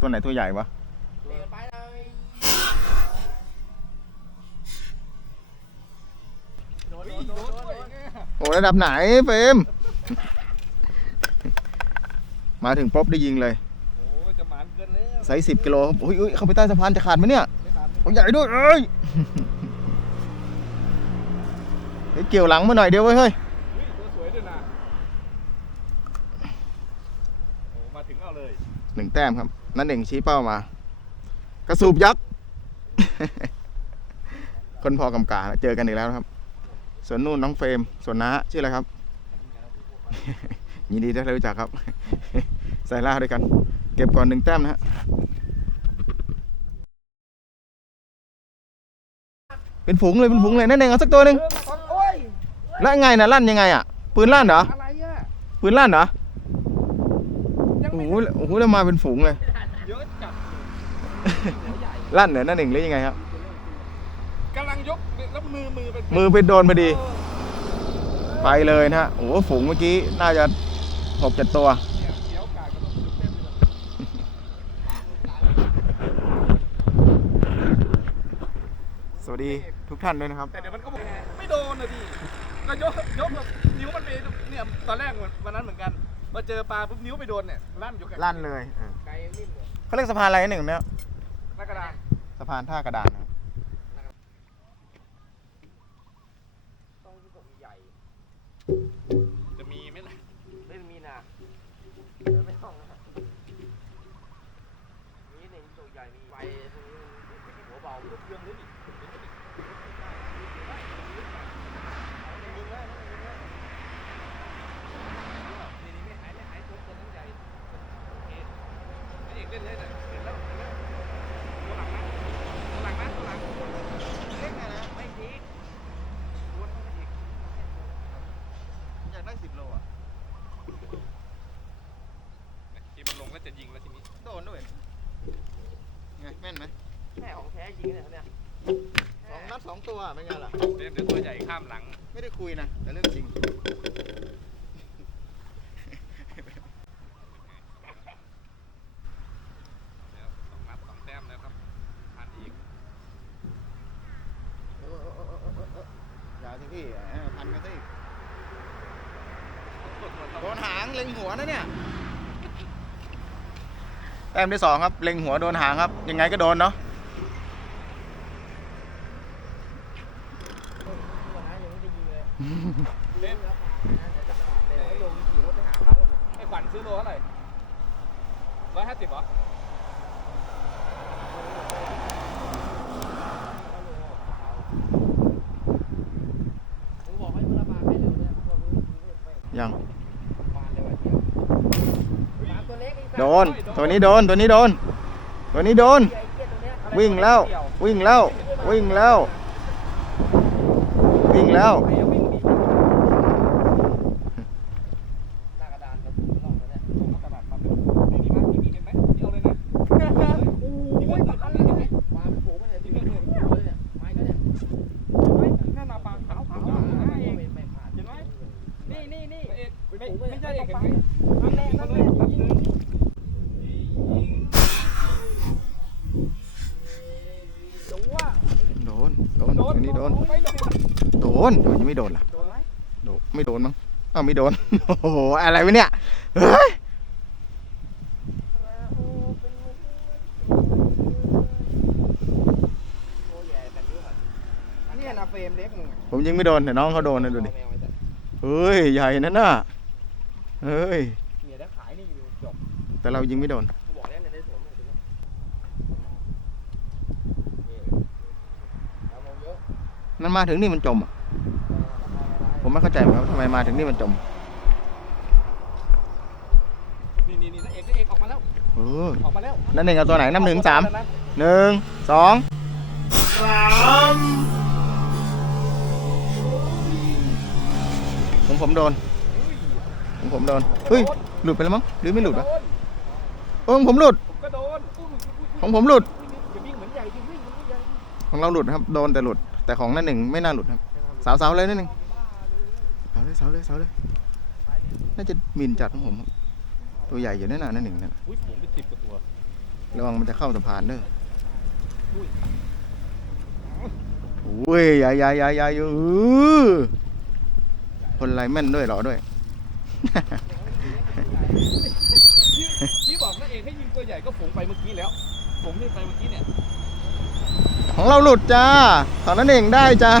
ตัวไหนตัวใหญ่วะเดินไปเลยโดนโดนโดนโดนโอ้ระดับไหนเฟรมมาถึงปุ๊บได้ยิงเลยโอ้ยจะหมานเกินแล้วไซส์สิบกิโลครับโอ้ยโอ้ยเข้าไปใต้สะพานจะขาดไหมเนี่ยไม่ขาดโอ้ยใหญ่ด้วยเอ้ยเฮ้ยเกี่ยวหลังมาหน่อยเดียวเว้ยเฮ้ยอุ้ยตัวสวยด้วยนะโอ้มาถึงเอาเลยหนึ่งแต้มครับ นั่นเองชี้เป้ามา กระสูบยักษ์ คนพอกำกาเจอกันอีกแล้วนะครับ ส่วนนู่นน้องเฟรมส่วนน้าชื่ออะไรครับ ยินดีที่ได้รู้จักครับ ใส่ล่าด้วยกัน เก็บก่อนหนึ่งแต้มนะฮะเป็นฝูงเลยเป็นฝูงเลยนั่นเองเอาสักตัวหนึ่งโอ้ยแล้วไงนะลั่นยังไงอะ ปืนลั่นเหรออะไรอะปืนลั่นเหรอยังโอ้ไม่โห โอ้โห แล้วมาเป็นฝูงเลย เยอะจัดหัวใหญ่ ลั่นเหรอนั่นเองหรือยังไงครับ กำลังยกแล้วมือมือเป็นมือไปโดนพอดี ไปเลยนะฮะโอ้โหฝูงเมื่อกี้น่าจะหกเจ็ดตัวเนี่ยเดี๋ยวกาดกับต้องเต็มเลยสวัสดีทุกท่านด้วยนะครับ แต่เดี๋ยวมันก็บอกไม่โดนนะพี่ก็ยกยกแบบนิ้วมันไปเนี่ยตอนแรกเหมือนวันนั้นเหมือนกันมาเจอปลาปุ๊บนิ้วไปโดนเนี่ยลั่นอยู่กับลั่นเลยเออไกลนิ่มเลยเขาเรียกสะพานอะไรนะหนึ่งเนี่ย หน้ากระดาน สะพานท่ากระดานนะครับต้องที่ผมใหญ่ จะมีไหมล่ะไม่มีนะเดินไม่ต้องนะมีหนึ่งตัวใหญ่มีไฟพวกนี้มันหัวเบาเครื่องลึกอีกนี่นี่ไม่หายไม่หายตัวตัวนั้นใหญ่โอเคไม่เอกเล่นเล่นอะเห็นแล้วเห็นแล้วตัวหลังนะตัวหลังนะตัวหลังเล็กนะไม่ดีตัวนั้นไม่ดี อยากได้สิบโลอะ ที่มันลงแล้วจะยิงแล้วทีนี้ โดนด้วยไงแม่นไหมแม่ของแท้ยิงเนี่ยเนี่ยสองนัดสองตัวเป็นไงล่ะเดี๋ยวตัวใหญ่ข้ามหลัง ไม่ได้คุยนะ แต่เรื่องจริง แล้วสองนัดสองแต้มแล้วครับพันอีกอย่าสิพี่เออพันกันสิโดนหางเล็งหัวนะเนี่ย แต้มที่สองครับ เล็งหัวโดนหางครับ ยังไงก็โดนเนาะเล่นเดี๋ยวลงขี่รถไปหาเขาไอ้ขวัญซื้อโลเท่าไหร่ร้อยห้าสิบเหรอยัง ตัวเล็ก โดน ตัวนี้โดน ตัวนี้โดน ตัวนี้โดน วิ่งแล้ว วิ่งแล้ว วิ่งแล้ว วิ่งแล้ว หน้ากระดานกับล่องเนี่ยเอากระดาษมาเป็นไม่มีมั้ยมีเห็นไหมเอาเลยนะโอ้ยปลาเขาเลยเห็นไหมปลาเป็นฝูงไม่เห็นที่นี่เนี่ยไม้ก็เนี่ยนั่นน่ะปลาขาวขาวเองเห็นไหมนี่นี่นี่ไม่ไม่ใช่เอกเห็นไหมทำแรงทำแรงรับหนึ่ง โดน โดน ตัวนี้โดน ไม่โดน โด นโดนยังไม่โดนล่ะโดนไหมโดนไม่โดนมั้งอ้าวไม่โดน โอ้โห อะไรวะเนี่ย เฮ้ยนี่นะเฟรมเล็กมึงผมยิงไม่โดนแต่น้องเขาโดนนะดูดิ เฮ้ย ใหญ่นั่นน่ะ เฮ้ยเมียได้ขายนี่อยู่จบแต่เรายิงไม่โดนกูบอกแล้วในสวนมันถึงแล้วมองเยอะมันมาถึงนี่มันจมอะ ผมไม่เข้าใจเหมือนกันว่าทำไมมาถึงนี่มันจม นี่นี่นี่นักเอกนักเอกออกมาแล้ว เออออกมาแล้วนั่นเองเอาตัวไหนน้ำหนึ่งสามหนึ่งสองผมผมโดนผมผมโดนเฮ้ยหลุดไปแล้วมั้งหรือไม่หลุดวะเออของผมหลุดผมก็โดนของผมหลุดจะวิ่งเหมือนใหญ่จริงวิ่งเหมือนใหญ่ของเราหลุดครับโดนแต่หลุดแต่ของนั่นหนึ่งไม่น่าหลุดครับสาวสาวๆเลยนั่นหนึ่งสาว เลยสาวเลยสาวเลย น่าจะหมินจัดของผมครับตัวใหญ่อยู่แน่นอนนั่นหนึ่งนั่นน่ะอุ้ยผมไปสิบกว่าตัวระวังมันจะเข้าสะพานเด้ออุ้ยใหญ่ใหญ่ใหญ่ใหญ่อยู่อื้อคนไรแม่นด้วยเหรอด้วยที่บอกนั่นเองให้ยิงตัวใหญ่ก็ฝูงไปเมื่อกี้แล้วฝูงที่ไปเมื่อกี้เนี่ย ของเราหลุดจ้าตอนนั้นเองได้จ้า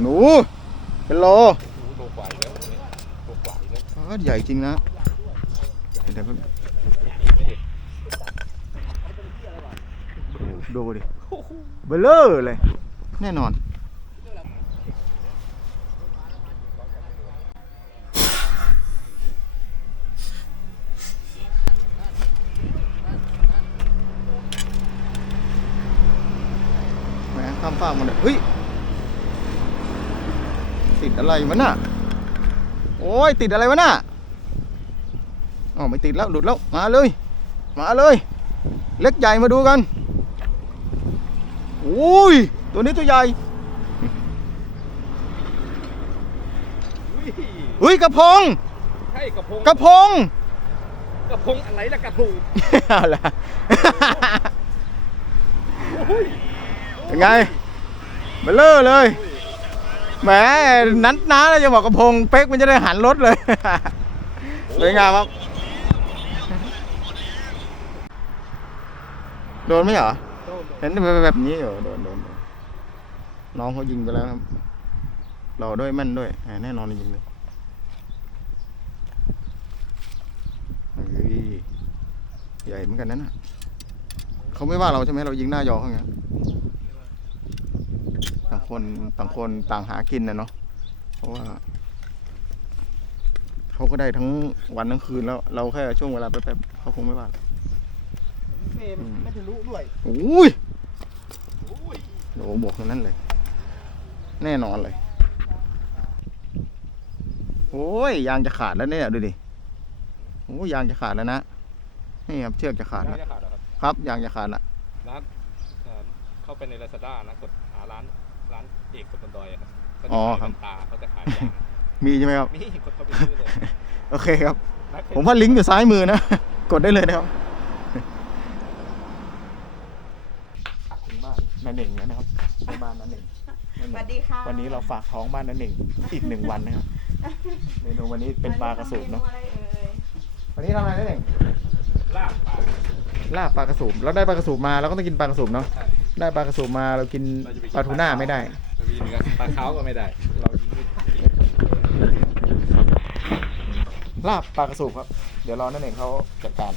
หนู เป็นโลโอ้โหโลกว่าอีกแล้วตัวนี้โลกว่าอีกแล้วอ๋อใหญ่จริงนะเดี๋ยวแป๊บดูดิเบลเลอร์เลย แน่นอน แหมข้ามฟากมาเลยเฮ้ย ติดอะไรวะน่ะโอ้ยติดอะไรวะน่ะอ๋อไม่ติดแล้วหลุดแล้วมาเลย มาเลย เล็กใหญ่มาดูกันโอ้ยตัวนี้ตัวใหญ่อุ้ยเฮ้ยกระพงใช่กระพงกระพงกระพงอะไรล่ะกระพงเอาละโอ้ยเป็นไงเบลเลอร์เลย แหมนัดน้าเลยจะบอกกระพงเป๊กมันจะได้หันรถเลย สวยงามครับ โดนไหมเหรอโดนเห็นแบบนี้เหรอโดนโดนโดนน้องเขายิงไปแล้วครับเราด้วยแม่นด้วยแหมแน่นอนจริงเลยเฮ้ยใหญ่เหมือนกันนั่นน่ะเขาไม่ว่าเราใช่ไหมเรายิงหน้ายอเขาอย่างเงี้ย ต่างคนต่างคนต่างหากินนะเนาะเพราะว่าเขาก็ได้ทั้งวันทั้งคืนแล้ว เราแค่ช่วงเวลาแป๊บๆเขาคงไม่ว่าเฟรมไม่ทะลุด้วยโอ้ยโอ้ยโอ้โหบวกทั้งนั้นเลย แน่นอนเลย โอ้ยยางจะขาดแล้วเนี่ยดูดิโอ้ยยางจะขาดแล้วนะนี่ครับเชือกจะขาดยังแล้วจะขาดเหรอครับครับยางจะขาดละร้านเอ่อเข้าไปในลาซาด้านะกดหาร้าน ร้านเอกกดบนดอยอะครับเขาจะอ๋อขายครับแว่นตาเขาจะขายยางมีใช่ไหมครับ นี่กดเข้าไปซื้อเลยโอเคครับ นักเทนผมว่าลิงก์อยู่ซ้ายมือนะ กดได้เลยนะครับถึงบ้านนั่นเองแล้วนะครับที่บ้านนั่นเองนั่นสเองวัสดีค่ะวันนี้เราฝากท้องบ้านนั่นเองอีกหนึ่งวันนะครับเมนูวันนี้เป็นปลากระสูบเนาะมอะไรเอ่ยวันนี้ทำอะไรนั่นเองลาบปลาลาบปลากระสูบเราได้ปลากระสูบมาเราก็ต้องกินปลากระสูบเนาะ ใช่ ได้ปลากระสูบมาเรากินเรจะไปกิปลาทูน่าไม่ได้เราไปกินเนื้อปลาเค้าก็ไม่ได้ เรายิงไม่ได้ลาบปลากระสูบครับ เดี๋ยวรอนั่นเองเขาจัดการ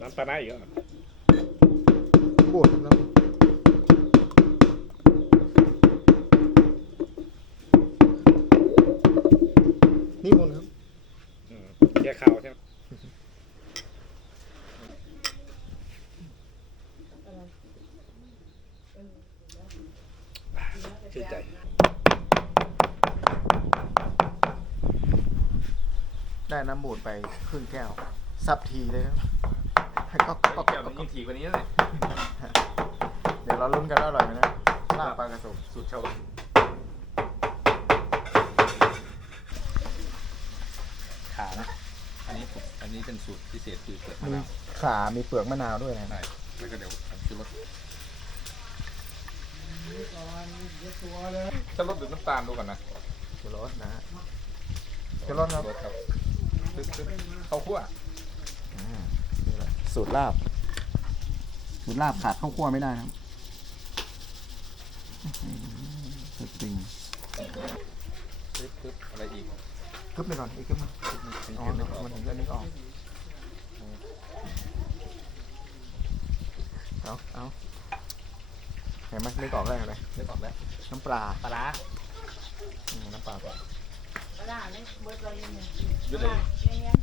น้ำปลาหน้าอีก แล้วพูดแล้วนี่คนครับแก้ข่าวใช่ไหมชื่นใจได้น้ำบูดไปครึ่งแก้วซับทีเลยครับ ก็ก็แก้วมันยิ่งถี่กว่านี้เลยเดี๋ยวเราลุ้นกันว่าอร่อยไหมนะลาบปลากระสูบสูตรชาวบ้านขานะ อันนี้ผมอันนี้เป็นสูตรพิเศษคือเปลือกมะมีนาวขา มีเปลือกมะนาวด้วยนะ ใช่แล้วก็เดี๋ยวผมชูรสจะรสหรือน้ำตาลดูก่อนนะชูรสนะฮะชูรสครับรสครับตึ๊บตึ๊บข้าวคั่วนี่แหละ สูตรลาบ สูตรลาบขาดข้าวคั่วไม่ได้นะครับอื้อหือสุดจริงตึ๊บตึ๊บอะไรอีกกึ๊บไปก่อนอีกกึ๊บมาอ๋อมันถึงจะนึกออกเอาเอาเห็นไหมนึกออกได้วเลยนึกออกแล้วน้ำปลาปลาร้าอืมน้ำปลาก่อนกระดาษนี่เบิร์ดเรายังไงยุดเลยเนี่ยเนี่ย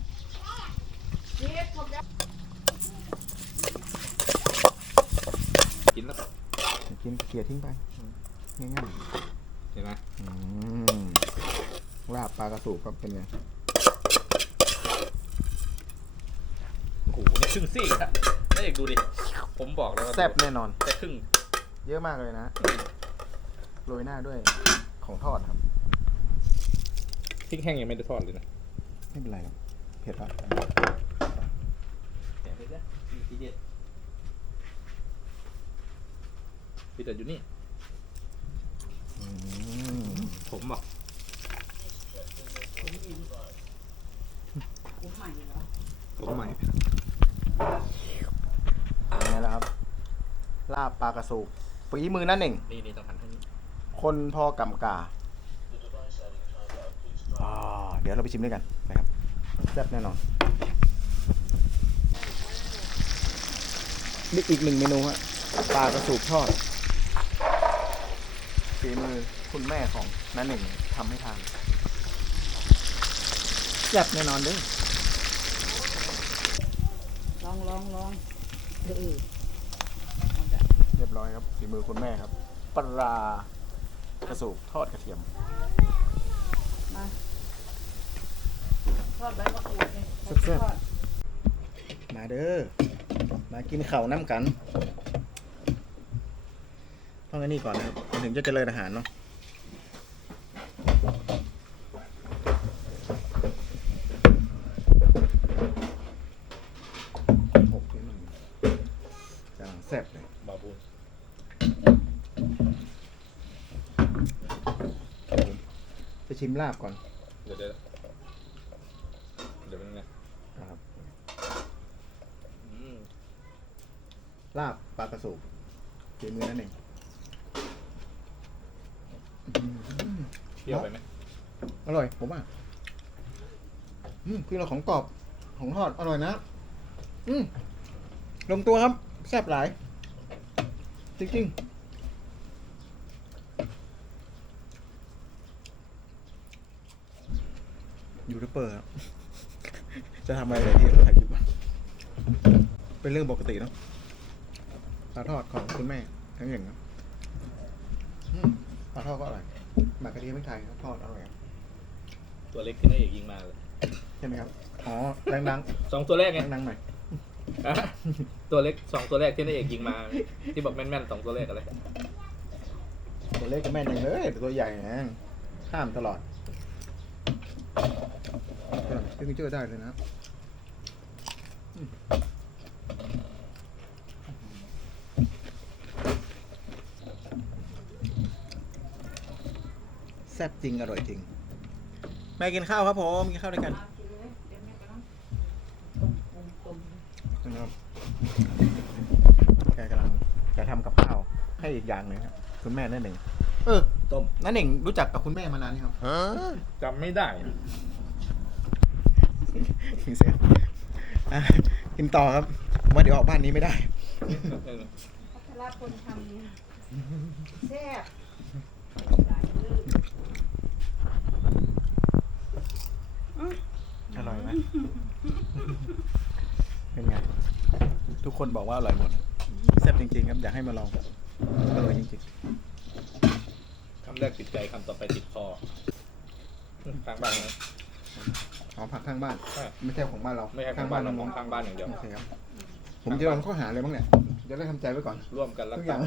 นี่ผมจะ กินแล้วเดี๋ยวกินเกลี่ยทิ้งไป ง่ายเห็นไหมๆอืมลาบปลากระสูบครับเป็นไงครึ่งซี่ครับนั่นเอกดูดิ ผมบอกแล้วว่าแซ่บแน่นอน แต่ครึ่ง เยอะมากเลยนะ โรยหน้าด้วยของทอดครับพริกแห้งยังไม่ได้ทอดเลยนะ ไม่เป็นไรครับเผ็ดปะแกะไปเลยมีทีเด็ด พี่แต่อยู่นี่อืมผมบอกกูใหม่เหรอผมใหม่เป็นไงล่ะครับ ลาบปลากระสูบฝีมือนั่นเองนี่นี่ต้องหันให้นี่คนพอกำกาอ่าเดี๋ยวเราไปชิมด้วยกันนะครับแซ่บแน่นอนนี่อีกหนึ่งเมนูฮะปลากระสูบทอดฝี มือคุณแม่ของนั่นเองทำให้ทานแซ่บแน่นอนเด้วยลองลองลองเออเรียบร้อยครับฝีมือคุณแม่ครับปลากระสูบทอดกระเทียม มาทอดใบมะกรูดเนี่ยแซ่บทอดมาเด้อ มากินข้าวน้ำกัน ต้องอันนี้ก่อนนะครับมันถึงจะเจริญอาหารเนาะหกนิดหนึ่งกำลังแซ่บเลยบาบูนครับผมจะชิมลาบก่อนเดี๋ยวเดี๋ยวเดี๋ยวเป็นไงนะครับอืมลาบปลากระสูบฝีมือนั่นเอง เปรี้ยวไปไหมอร่อย ผมว่าอืมคือเราของกรอบของทอดอร่อยนะ อืมลงตัวครับ แซ่บหลาย จริงๆยูทูบเบอร์ครับจะทำอะไรเลยที่เราถ่ายคลิปอะเป็นเรื่องปกติเนาะปลาทอดของคุณแม่ทั้งอย่างครับอืม ปลาทอดก็อร่อยหมักกะทิไม่ไทยครับทอดอร่อยตัวเล็กที่นายเอกยิงมาเลยใช่ไหมครับ อ๋อดังสองตัวแรกๆไงดังๆหน่อยอะตัวเล็กสองตัวแรกที่นายเอกยิงมา ที่บอกแม่นๆสองตัวแรกอะไรตัวเล็กก็แม่นยังเลยแต่ตัวใหญ่นะข้ามตลอดซึ่งเจอได้เลยนะครับอืม ซ่บจริงอร่อยจริง แม่กินข้าวครับผมกินข้าวด้วยกันมากินเลยเดี๋ยวแม่กำลังต้มต้มต้มนะครับแกกำลังจะทำกับข้าวให้อีกอย่างหนึ่งครับคุณแม่นั่นเองเออต้มนั่นเองรู้จักกับคุณแม่มานานนี่ครับจำไม่ได้เสียอะกินต่อครับผมว่าเดี๋ยวออกบ้านนี้ไม่ได้ พัทรพลทำเนี่ยแซ่บหลายเรื่ องอร่อยไหมเป็นไง ทุกคนบอกว่าอร่อยหมดแซ่บจริงๆครับอยากให้มาลองอร่อยจริงคำแรกติดใจคำต่อไปติดคอทางบ้านนะๆเอาผักข้างบ้าน ใช่ ไม่ใช่ของบ้านเราไม่ใช่ข้างบ้านเราน้ของข้างบ้านอย่างเดียว โอเคครับผมจะลองข้อหาอะไรบ้างเนี่ยจะได้ทำใจไว้ก่อนร่วมกันรักทุกอษาย่าง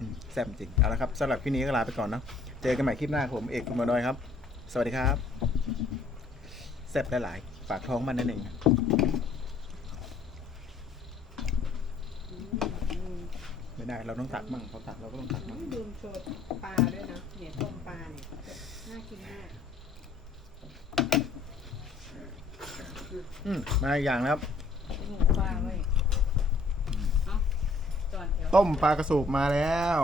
อืม แซ่บจริง เอาละครับสำหรับคลิปนี้ก็ลาไปก่อนเนาะ เจอกันใหม่คลิปหน้าผมเอกคุณมาดอยครับ สวัสดีครับ แซ่บหลายๆ ฝากท้องมันนั่นเองไม่ได้เราต้องตักมั่งเขาตักเราก็ต้องตักมั่งลืมโชว์ปลาด้วยนะเนี่ยต้มปลาเนี่ยน่ากินมากอืมมาอีกอย่างนะครับ หมูปลาไว้เอ้าจอนเดี๋ยว ต้มปลากระสูบมาแล้ว